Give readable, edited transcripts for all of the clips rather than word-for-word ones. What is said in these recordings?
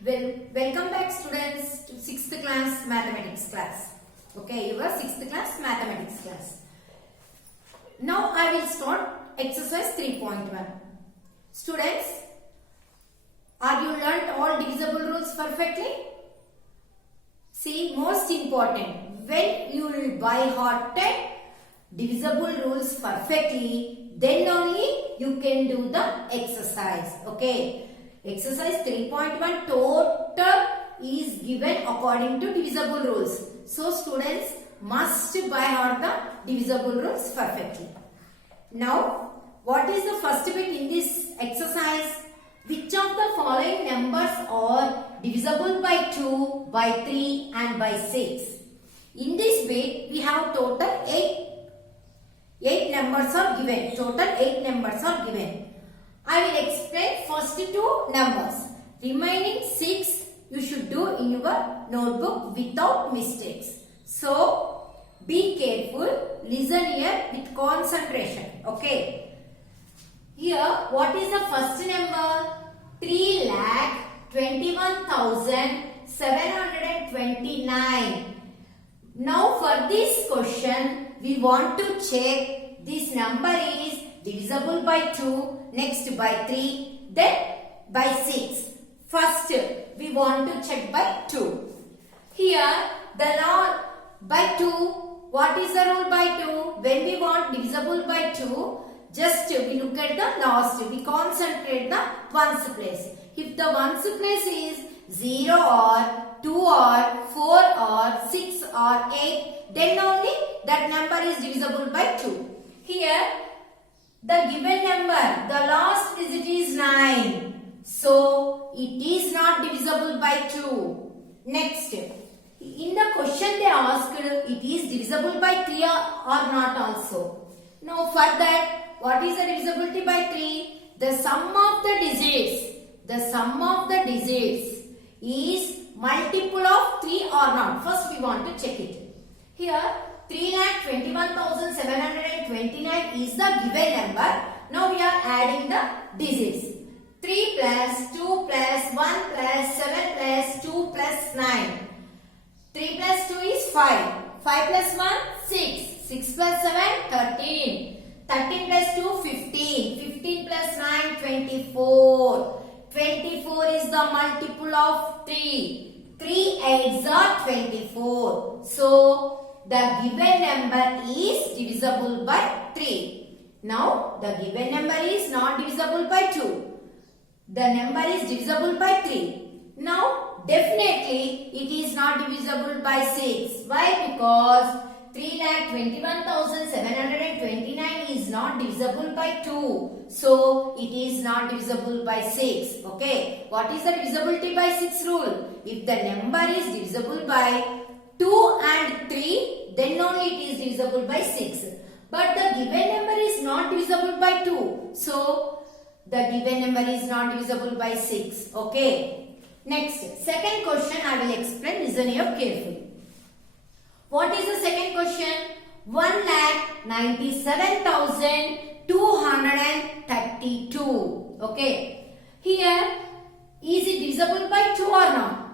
Welcome back students to 6th class mathematics class. Okay, your 6th class mathematics class. Now I will start exercise 3.1. Students, are you learnt all divisible rules perfectly? See, most important, when you will by hearted divisible rules perfectly, then only you can do the exercise. Okay. Exercise 3.1 total is given according to divisible rules. So students must by heart the divisible rules perfectly. Now what is the first bit in this exercise? Which of the following numbers are divisible by 2, by 3 and by 6? In this bit we have total 8 numbers are given. Total 8 numbers are given. I will explain first 2 numbers. Remaining 6 you should do in your notebook without mistakes. So, be careful. Listen here with concentration. Okay. Here, what is the first number? 3,21,729. Now, for this question, we want to check this number is divisible by 2, next by 3, then by 6. First, we want to check by 2. Here, the law by 2, what is the rule by 2? When we want divisible by 2, just we look at the last, we concentrate the ones place. If the ones place is 0 or 2 or 4 or 6 or 8, then only that number is divisible by 2. Here, the given number, the last digit is 9. So, it is not divisible by 2. Next, in the question they asked, it is divisible by 3 or not also. Now, for that, what is the divisibility by 3? The sum of the digits is multiple of 3 or not. First, we want to check it. Here, 3,21,729 is the given number. Now we are adding the digits. 3 plus 2 plus 1 plus 7 plus 2 plus 9. 3 plus 2 is 5. 5 plus 1, 6. 6 plus 7, 13. 13 plus 2, 15. 15 plus 9, 24. 24 is the multiple of 3. 3 8s are 24. So, the given number is divisible by 3. Now, the given number is not divisible by 2. The number is divisible by 3. Now, definitely it is not divisible by 6. Why? Because 3,21,729 is not divisible by 2. So, it is not divisible by 6. Okay. What is the divisibility by 6 rule? If the number is divisible by 2 and 3, then only it is divisible by 6. But the given number is not divisible by 2. So, the given number is not divisible by 6. Okay. Next, second question I will explain. Listen here carefully. What is the second question? 1,97,232. Okay. Here, is it divisible by 2 or not?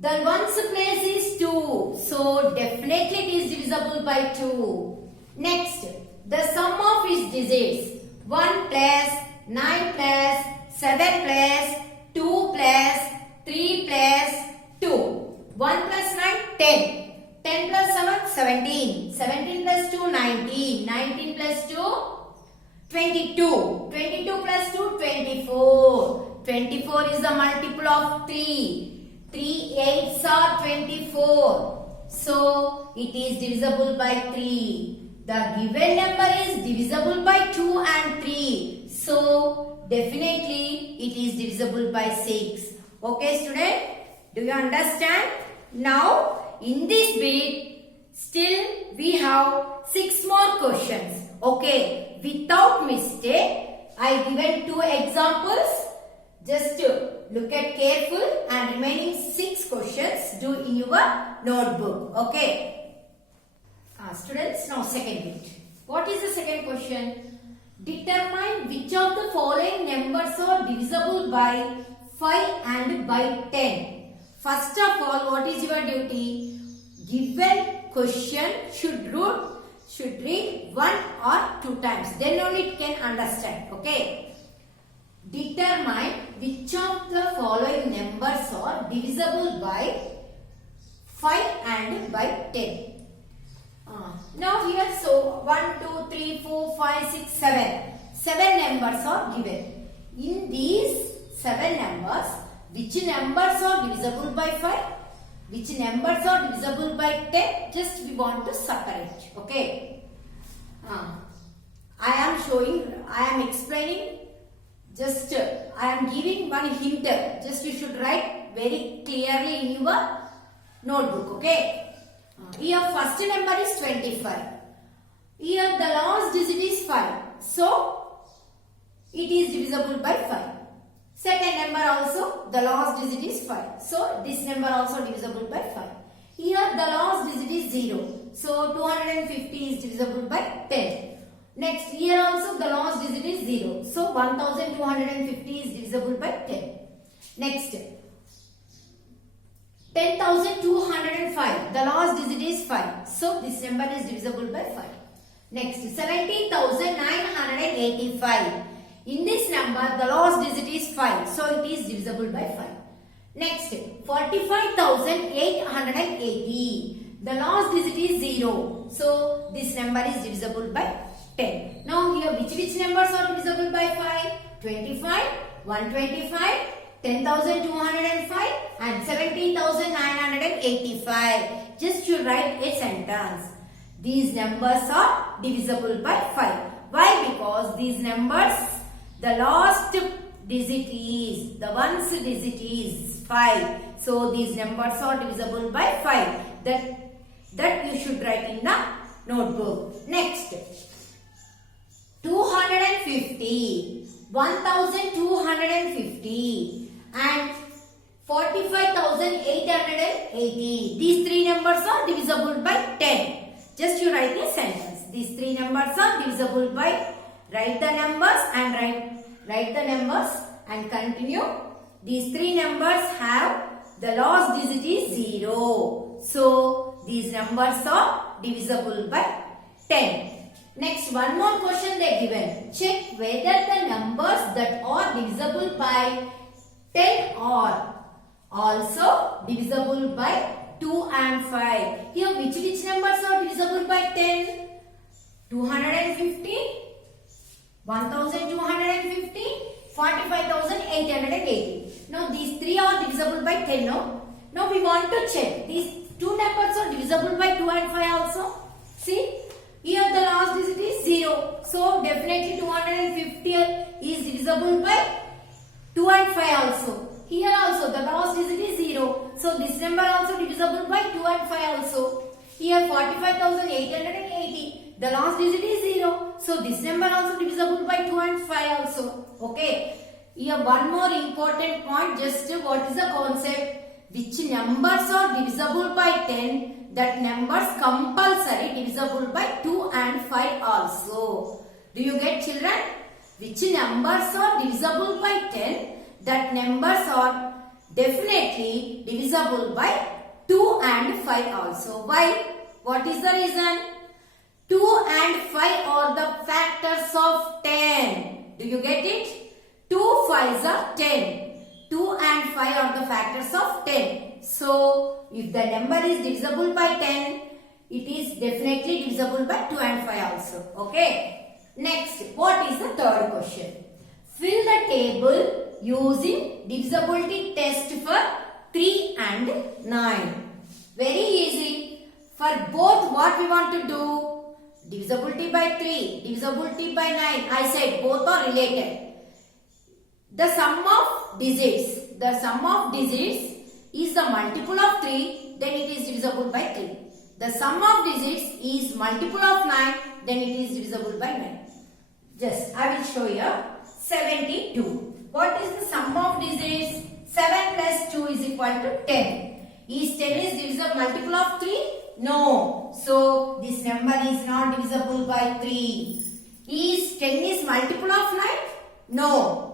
The ones place is 2. So, definitely it is divisible by 2. Next, the sum of its digits. 1 plus 9 plus 7 plus 2 plus 3 plus 2. 1 plus 9, 10. 10 plus 7, 17. 17 plus 2, 19. 19 plus 2, 22. 22 plus 2, 24. 24 is the multiple of 3. 3 8s are 24. So, it is divisible by 3. The given number is divisible by 2 and 3. So, definitely it is divisible by 6. Okay, student? Do you understand? Now, in this bit, still we have 6 more questions. Okay, without mistake, I given 2 examples. Just look at careful and remaining 6 questions do in your notebook. Okay. Students, now second bit. What is the second question? Determine which of the following numbers are divisible by 5 and by 10. First of all, what is your duty? Given question should read one or two times. Then only it can understand. Okay. Determine which of the following numbers are divisible by 5 and by 10. Now here, so 1, 2, 3, 4, 5, 6, 7. 7 numbers are given. In these 7 numbers, which numbers are divisible by 5? Which numbers are divisible by 10? Just we want to separate. Okay. I am explaining. Just I am giving one hint. Just you should write very clearly in your notebook. Okay. Here first number is 25. Here the last digit is 5. So it is divisible by 5. Second number also the last digit is 5. So this number also divisible by 5. Here the last digit is 0. So 250 is divisible by 10. Next, here also the last digit is 0. So 1250 is divisible by 10. Next, 10,205. The last digit is 5. So this number is divisible by 5. Next, 70,985. In this number, the last digit is 5. So it is divisible by 5. Next, 45,880. The last digit is 0. So this number is divisible by 10. Now here which numbers are divisible by 5? 25, 125, 10,205 and 70,985. Just you write a sentence. These numbers are divisible by 5. Why? Because these numbers, the last digit is, the ones digit is 5. So these numbers are divisible by 5. That you should write in the notebook. Next, 250, 1250 and 45,880. These three numbers are divisible by 10. Just you write a sentence. These three numbers are divisible by, write the numbers and write the numbers and continue. These three numbers have the last digit is 0. So these numbers are divisible by 10. Next, one more question they given. Check whether the numbers that are divisible by 10 are also divisible by 2 and 5. Here which numbers are divisible by 10? 250, 1250, 45,880. Now these three are divisible by 10, no? Now we want to check. These two numbers are divisible by 2 and 5 also. See? Here the last digit is 0. So definitely 250 is divisible by 2 and 5 also. Here also the last digit is 0. So this number also divisible by 2 and 5 also. Here 45,880. The last digit is 0. So this number also divisible by 2 and 5 also. Okay. Here one more important point. Just what is the concept? Which numbers are divisible by 10? That numbers compulsory divisible by 2 and 5 also. Do you get, children? Which numbers are divisible by 10? That numbers are definitely divisible by 2 and 5 also. Why? What is the reason? 2 and 5 are the factors of 10. Do you get it? 2 5s are 10. 2 and 5 are the factors of 10. So, if the number is divisible by 10, it is definitely divisible by 2 and 5 also. Okay. Next, what is the third question? Fill the table using divisibility test for 3 and 9. Very easy. For both, what we want to do? Divisibility by 3, divisibility by 9. I said both are related. The sum of digits is the multiple of 3, then it is divisible by 3. The sum of digits is multiple of 9, then it is divisible by 9. Just, I will show you 72. What is the sum of digits? 7 plus 2 is equal to 10. Is 10 is divisible multiple of 3? No. So, this number is not divisible by 3. Is 10 is multiple of 9? No.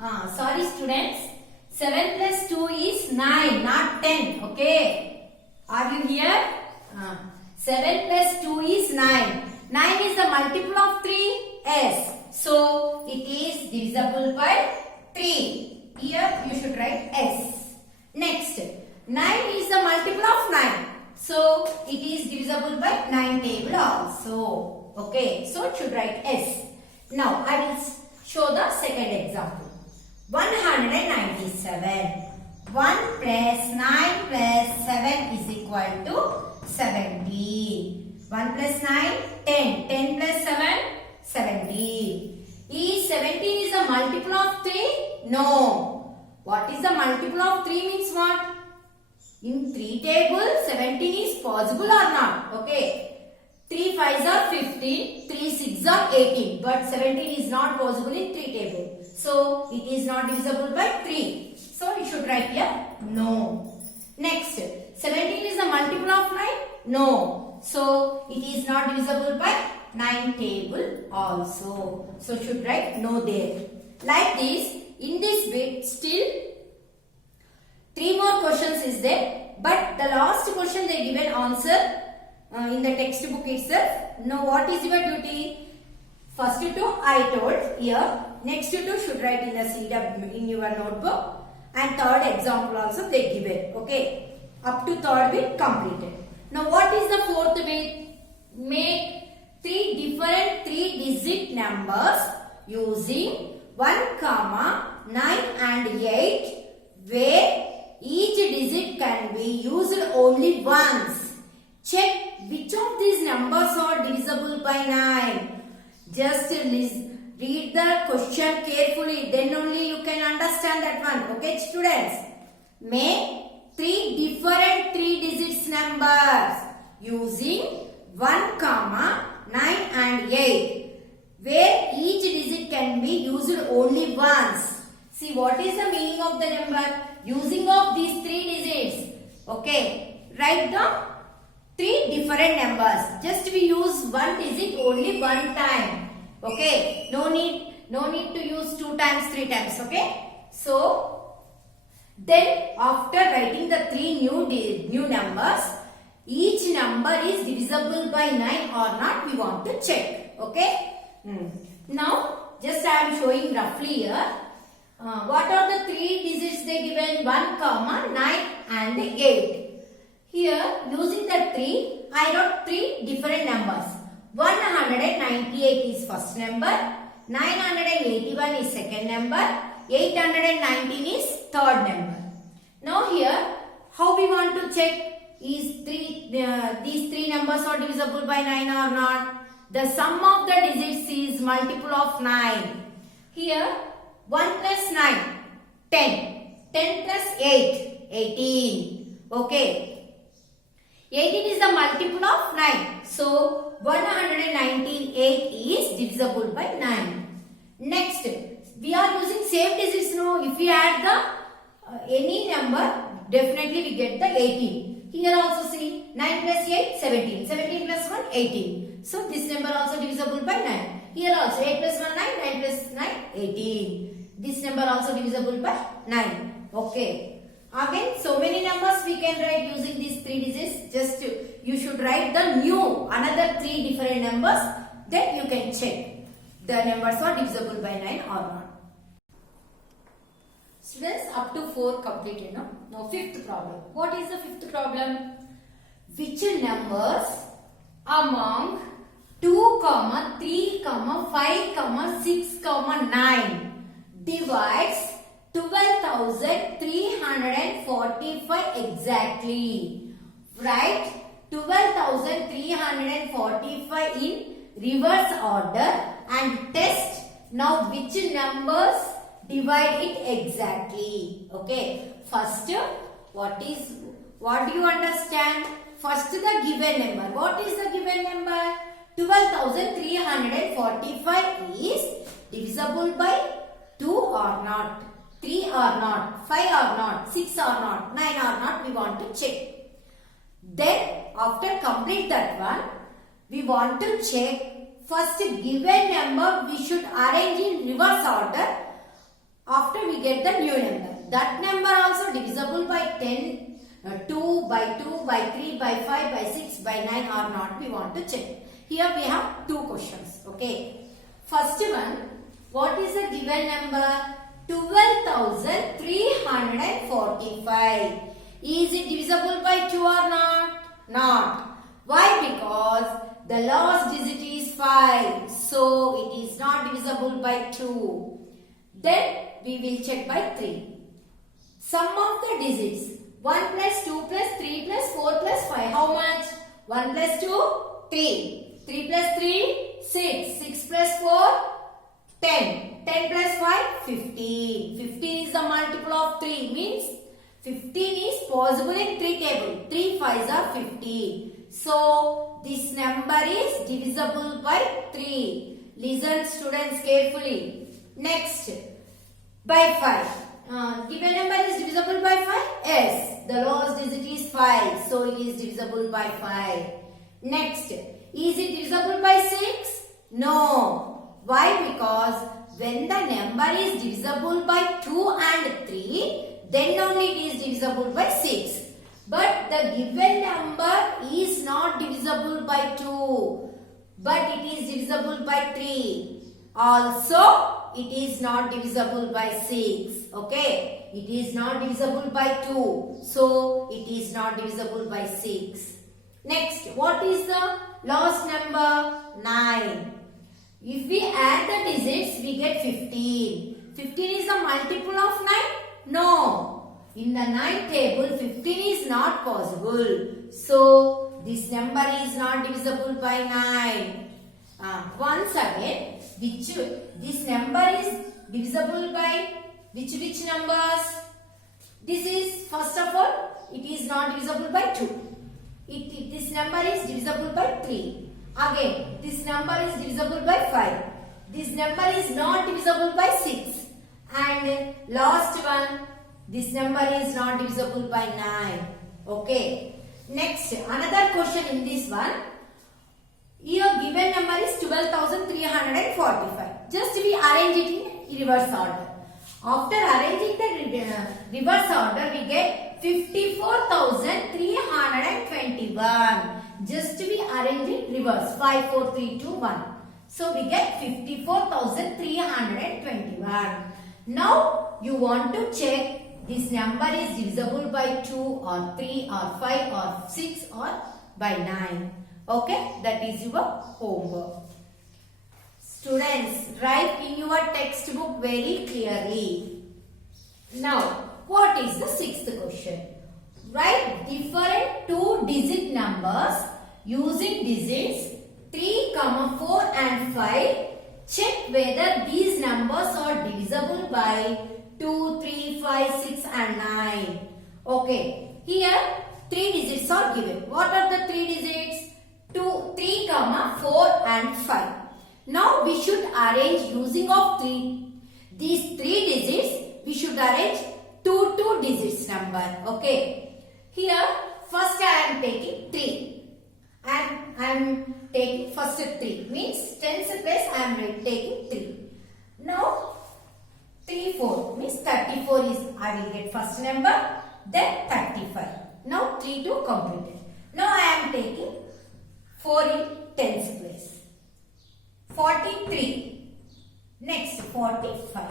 Sorry students, 7 plus 2 is 9, not 10. Okay, are you here? 7 plus 2 is 9. 9 is the multiple of 3. Yes, so it is divisible by 3. Here you should write S. Next, 9 is the multiple of 9. So it is divisible by 9 table also. Okay, so it should write S. Now I will show the second example. 197. 1 plus 9 plus 7 is equal to 70. 1 plus 9, 10. 10 plus 7, 17. Is 17 is a multiple of 3? No. What is the multiple of 3 means what? In 3 tables, 17 is possible or not? Okay. 3 5s are 15, 3 6s are 18. But 17 is not possible in 3 tables. So, it is not divisible by 3. So, you should write here no. Next, 17 is a multiple of 9? No. So, it is not divisible by 9 table also. So, should write no there. Like this, in this bit, still 3 more questions is there. But the last question they given answer in the textbook itself. Now, what is your duty? First 2 I told here. Next 2 should write in the CW in your notebook. And third example also they given. Okay. Up to third bit completed. Now, what is the fourth bit? Make 3 different 3-digit numbers using 1, 9 and 8 where each digit can be used only once. Check which of these numbers are divisible by 9. Just read the question carefully, then only you can understand that one. Okay, students? Make 3 different 3 digits numbers using 1, 9 and 8 where each digit can be used only once. See, what is the meaning of the number? Using of these 3 digits. Okay, write down 3 different numbers. Just we use 1 digit only one time. Okay, no need to use 2 times, 3 times. Okay, so then after writing the 3 new numbers, each number is divisible by 9 or not, we want to check. Okay, now just I am showing roughly here. What are the 3 digits they given? 1, 9 and 8. Here using the 3, I wrote 3 different numbers. 198 is first number, 981 is second number, 819 is third number. Now here, how we want to check is these 3 numbers are divisible by 9 or not? The sum of the digits is multiple of 9. Here, 1 plus 9, 10. 10 plus 8, 18. Okay. 18 is the multiple of 9. So, 198 is divisible by 9. Next, we are using same digits now. If we add the any number, definitely we get the 18. Here also see 9 plus 8, 17. 17 plus 1, 18. So, this number also divisible by 9. Here also 8 plus 1, 9. 9 plus 9, 18. This number also divisible by 9. Okay. Again, so many numbers we can write using these 3 digits. Just you should write the new another 3 different numbers. Then you can check the numbers are divisible by 9 or not. Students, up to 4 completed. Now, fifth problem. What is the fifth problem? Which numbers among 2, 3, 5, 6, 9 divides 12,345 exactly? Write 12,345 in reverse order and test now which numbers divide it exactly. Okay. First, what do you understand? First, the given number. What is the given number? 12,345 is divisible by 2 or not, 3 or not, 5 or not, 6 or not, 9 or not, we want to check. Then after complete that one, we want to check first given number we should arrange in reverse order After we get the new number. That number also divisible by 10, 2, by 2, by 3, by 5, by 6, by 9 or not. We want to check. Here we have two questions. Okay. First one, what is the given number? 12,345. Is it divisible by 2 or not? Not. Why? Because the last digit is 5. So it is not divisible by 2. Then we will check by 3. Sum of the digits. 1 plus 2 plus 3 plus 4 plus 5. How much? 1 plus 2, 3. 3 plus 3, 6. 6 plus 4, 10. 10 plus 5, 15. 15 is the multiple of 3. Means 15 is possible in 3 table. 3 5s are 15. So this number is divisible by 3. Listen students carefully. Next, by 5. Given number is divisible by 5? Yes. The lowest digit is 5. So it is divisible by 5. Next, is it divisible by 6? No. Why? Because when the number is divisible by 2 and 3, then only it is divisible by 6. But the given number is not divisible by 2. But it is divisible by 3. Also, it is not divisible by 6. Okay. It is not divisible by 2. So, it is not divisible by 6. Next, what is the last number? 9. If we add the digits, we get 15. 15 is the multiple of 9? No. In the 9 table, 15 is not possible. So, this number is not divisible by 9. Once again, this number is divisible by which numbers? This is, first of all, it is not divisible by 2. This number is divisible by 3. Again, this number is divisible by 5. This number is not divisible by 6. And last one, this number is not divisible by 9. Okay. Next, another question in this one. Your given number is 12,345. Just we arrange it in reverse order. After arranging the reverse order, we get 54,321. Just we arrange in reverse. 5, 4, 3, 2, 1. So we get 54,321. Now you want to check this number is divisible by 2 or 3 or 5 or 6 or by 9. Okay, that is your homework. Students, write in your textbook very clearly. Now, what is the sixth question? Write different 2-digit numbers using digits 3, 4 and 5. Check whether these numbers are divisible by 2, 3, 5, 6 and 9. Okay, here 3 digits are given. What are the 3 digits? 2, 3, 4 and 5. Now we should arrange using of 3. These 3 digits we should arrange 2 digits number. Okay. Here first I am taking 3. I am taking first 3. Means tens place I am taking 3. Now 3, 4 means 34 is I will get first number. Then 35. Now 3 2 completed. Now I am taking 4 in tens place. 43. Next 45.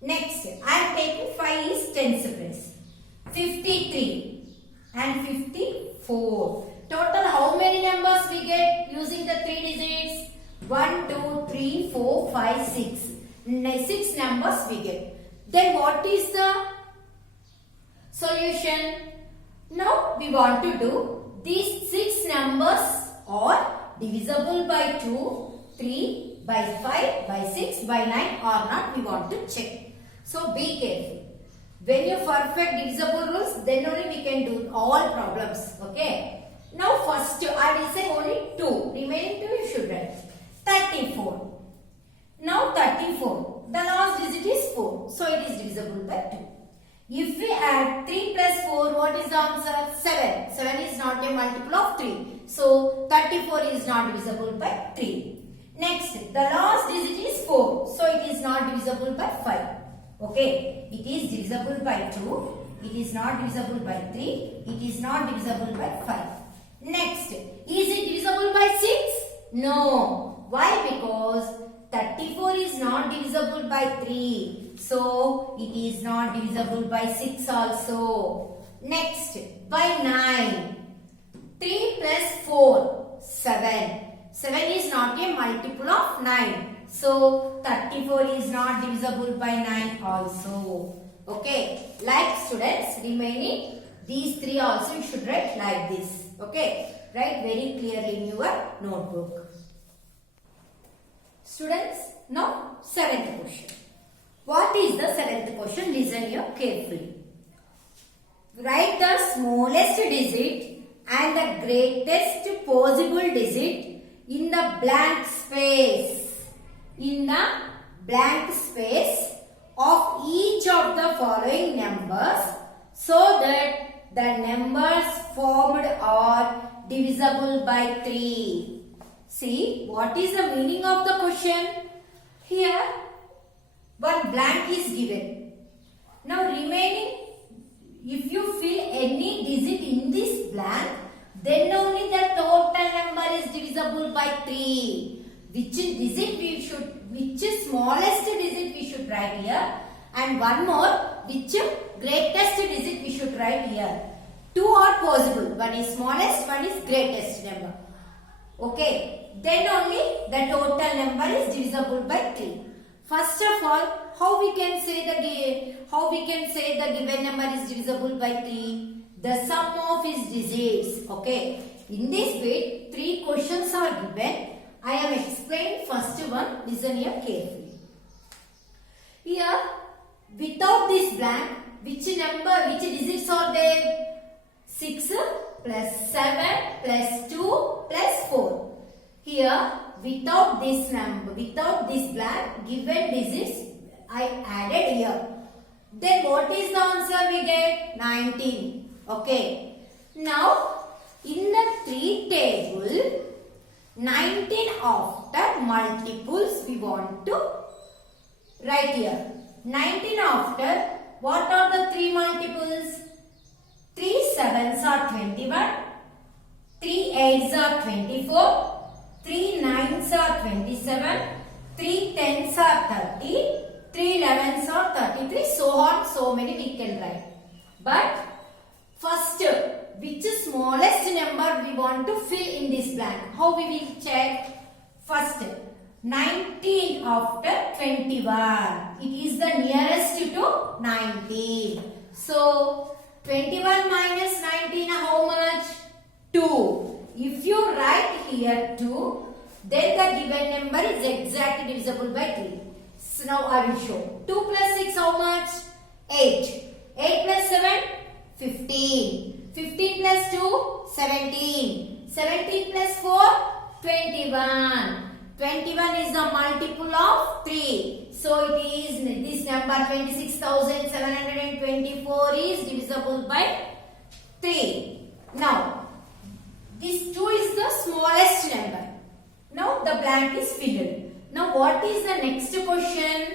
Next I am taking 5 is tens place. 53 and 54. Total how many numbers we get using the 3 digits? 1, 2, 3, 4, 5, 6. 6 numbers we get. Then what is the solution? Now we want to do these 6 numbers are divisible by 2, 3, by 5, by 6, by 9 or not, we want to check. So be careful. When you perfect divisible rules, then only we can do all problems. Okay. Now first I will say only 2. Remaining 2 you should write. 34. Now 34. The last digit is 4. So it is divisible by 2. If we add 3 plus 4, what is the answer? 7. 7 is not a multiple of 3. So 34 is not divisible by 3. Next, the last digit is 4. So it is not divisible by 5. Okay, it is divisible by 2. It is not divisible by 3. It is not divisible by 5. Next, is it divisible by 6? No. Why? Because 34 is not divisible by 3. So, it is not divisible by 6 also. Next, by 9. 3 plus 4, 7. 7 is not a multiple of 9. So, 34 is not divisible by 9 also. Okay. Like students, remaining these 3 also you should write like this. Okay. Write very clearly in your notebook. Students, now 7th question. What is the 7th question? Listen here carefully. Write the smallest digit and the greatest possible digit in the blank space. In the blank space of each of the following numbers so that the numbers formed are divisible by 3. See, what is the meaning of the question? Here, one blank is given. Now remaining, if you fill any digit in this blank, then only the total number is divisible by 3. Which digit we should, which smallest digit we should write here, and one more, which greatest digit we should write here. 2 are possible. One is smallest, one is greatest number. Okay. Then only the total number is divisible by 3. First of all, how we can say the given number is divisible by 3? The sum of its digits. Okay. In this way, 3 questions are given. I have explained first one. Listen here carefully. Here, without this blank, which digits are there? 6 plus 7 plus 2 plus 4. Here, without this number, without this blank, given digits I added here. Then what is the answer we get? 19. Okay. Now, in the 3 table, 19 after multiples we want to write here. 19 after, what are the 3 multiples? 3 sevens are 21, 3 eights are 24, 3 nines are 27, 3 tens are 30, 3 elevens are 33, so on, so many we can write. But first, which smallest number we want to fill in this blank? How we will check? First, 19 after 21. It is the nearest to 19. So, 21 minus 19 how much? 2. If you write here 2, then the given number is exactly divisible by 3. So now I will show. 2 plus 6 how much? 8. 8 plus 7? 15. 15 plus 2? 17. 17 plus 4? 21. 21 is the multiple of 3. So it is this number 26,724 is divisible by 3. Now this 2 is the smallest number. Now the blank is filled. Now what is the next question?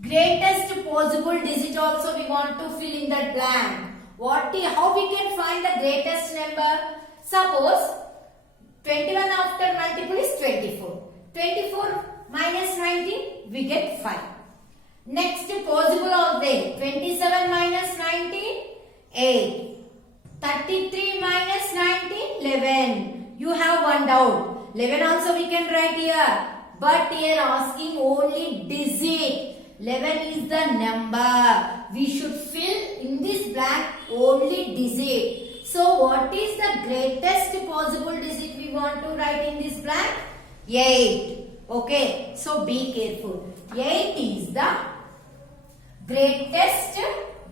Greatest possible digit also we want to fill in that blank. How we can find the greatest number? Suppose 21 after multiple is 24. 24 minus 19 we get 5. Next possible are there. 27 minus 19 8. 33 minus 19 11. You have one doubt. 11 also we can write here. But here asking only digit. 11 is the number. We should fill in this blank only digit. So what is the greatest possible digit we want to write in this blank? 8. Okay. So be careful. 8 is the greatest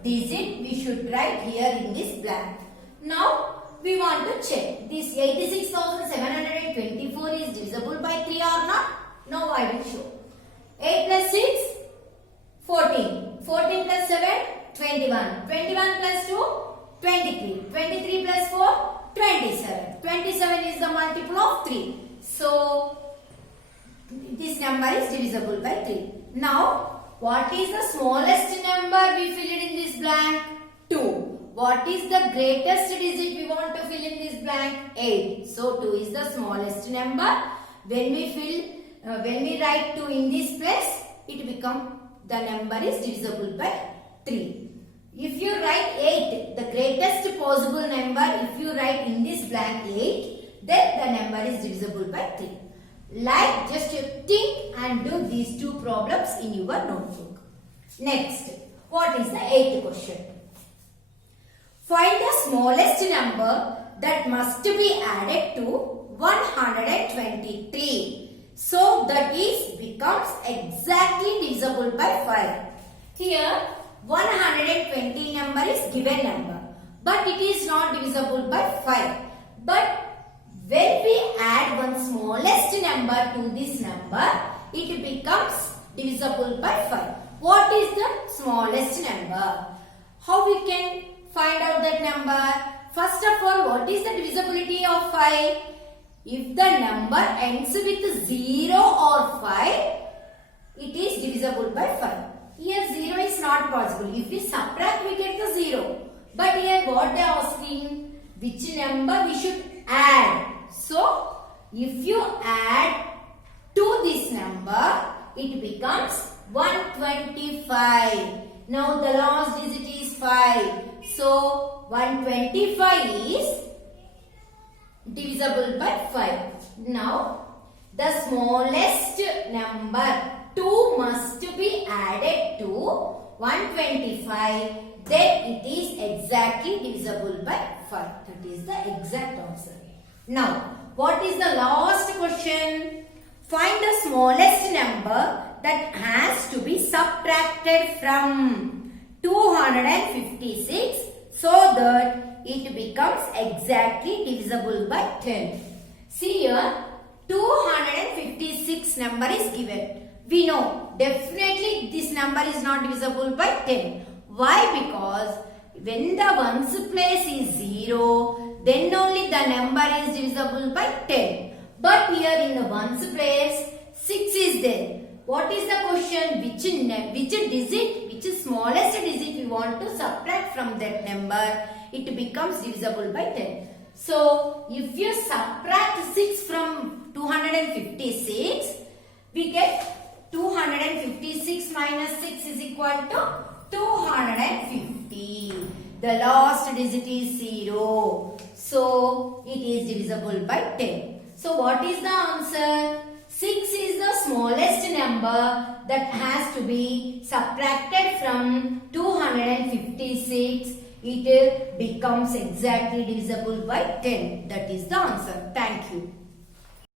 digit we should write here in this blank. Now we want to check. This 86,724 is divisible by 3 or not? Now I will show. 8 plus 6? 14. 14 plus 7? 21. 21 plus 2? 23. 23 plus 4? 27. 27 is the multiple of 3. So, this number is divisible by 3. Now, what is the smallest number we fill it in this blank? 2. What is the greatest digit we want to fill in this blank? 8. So 2 is the smallest number. When we write 2 in this place, it become the number is divisible by 3. If you write 8, the greatest possible number, if you write in this blank 8, then the number is divisible by 3. Like, just you think and do these two problems in your notebook. Next, what is the 8th question? Find the smallest number that must be added to 123. So that is becomes exactly divisible by 5. Here 120 number is given number, but it is not divisible by 5. But when we add one smallest number to this number, it becomes divisible by 5. What is the smallest number? How we can find out that number? First of all, what is the divisibility of 5? If the number ends with 0 or 5, it is divisible by 5. Here 0 is not possible. If we subtract, we get the 0. But here what they are asking? Which number we should add? So, if you add to this number, it becomes 125. Now the last digit is 5. So 125 is divisible by 5. Now the smallest number 2 must be added to 125. Then it is exactly divisible by 5. That is the exact answer. Now what is the last question? Find the smallest number that has to be subtracted from 256 so that it becomes exactly divisible by 10. See here, 256 number is given. We know definitely this number is not divisible by 10. Why? Because when the ones place is 0, then only the number is divisible by 10. But here in the ones place, 6 is there. What is the question? Which smallest digit we want to subtract from that number? It becomes divisible by 10. So, if you subtract 6 from 256, we get 256 minus 6 is equal to 250. The last digit is 0. So, it is divisible by 10. So, what is the answer? 6 is the smallest number that has to be subtracted from 256. It becomes exactly divisible by 10. That is the answer. Thank you.